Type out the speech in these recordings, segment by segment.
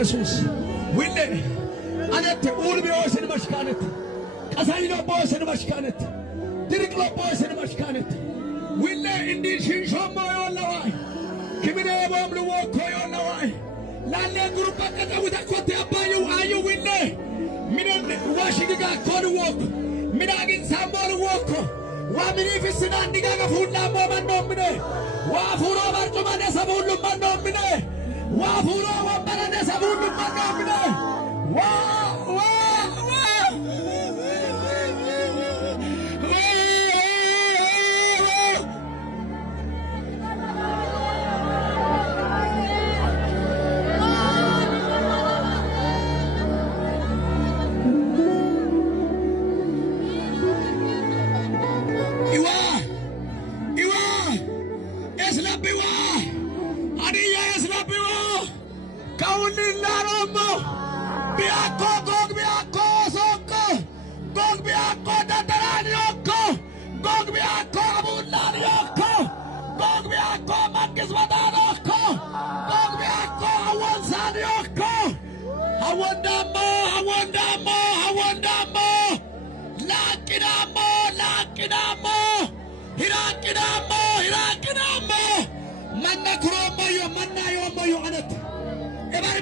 ኢየሱስ ወለ አነት ኡልቢዮስን መሽካነት ቀሳይሎ ቦስን መሽካነት ድርቅሎ ቦስን መሽካነት ወለ እንዲ ሽንሾማ ያለዋይ ክብነ ቦምሉ ወኮ ያለዋይ ላለ ግሩፕ አቀጣው ተኮተ አባዩ አዩ ወለ ምን ዋሽግጋ ኮን ወኮ ምን አግን ሳሞር ወኮ ዋምኒ ፍስና እንዲጋጋ ሁላ ቦማን ነው ምን ዋፉሮ ባርጩማነ ሰቡሉ ማን ነው ምን ዋፉሮ ወበረነ ሰቡሉ ማን ነው ምን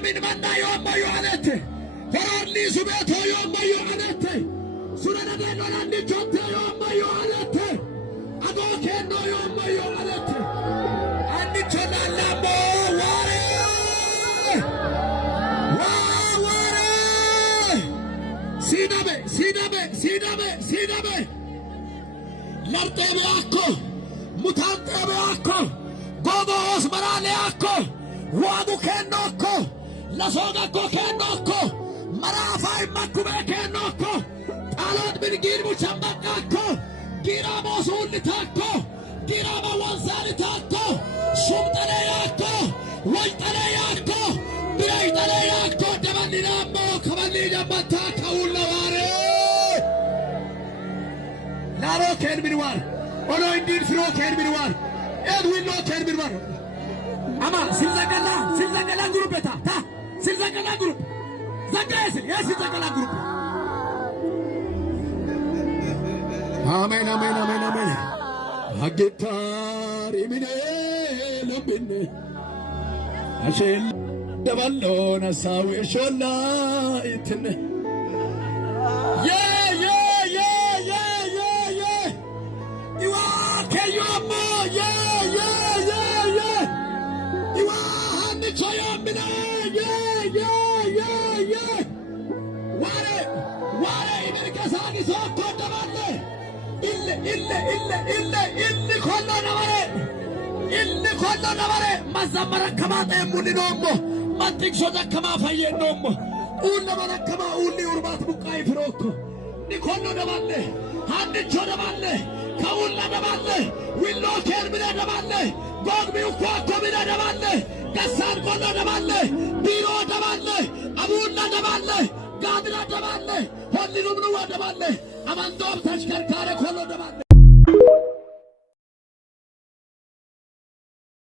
من منا يوم ما يعنت فراني سبته يوم ما يعنت سننا ديننا نجوت يوم ما يعنت أدوك إنه يوم ما يعنت أني جنا لامو واري واري سيدامي لرتي بياكو متانتي بياكو غوغوس مرالي أكو وادو كنوكو لسوغا كو كنوكو مرافاي مكوبه كنوكو طالوت بنجير مشمبقاكو جيرا موصول لتاكو جيرا موانسان تاكو شمتلياكو ويتلياكو بريتلياكو دبالي نامو كبالي جمبتاكو اللواري لارو كين بنوار ولو اندين فرو كين بنوار ادوين لو كين بنوار أما سلزقلا جروب تا سلزقلا جروب زقاس يا سلزقلا جروب آمين آمين آمين آمين هجتاري من لبني أشيل دبلون أساوي شولا إتني يا إيوا كيومو يا Chayamina, yeah. Ware, Imerikasani so kodamale. Ille kolla navare. Mazamara kamate mulinombo. Matik soda kama faye nombo. Ulla mara kama ulli urbat bukai froko. Nikollo navale. Handi chodamale. Kaulla navale. Willo kerbile navale. Gogbi ukwa komina navale. Kasar kolla navale. Biro navale. Abulla navale. Gadra navale. Holli numnu navale. Amandom tashkarkare kollo navale.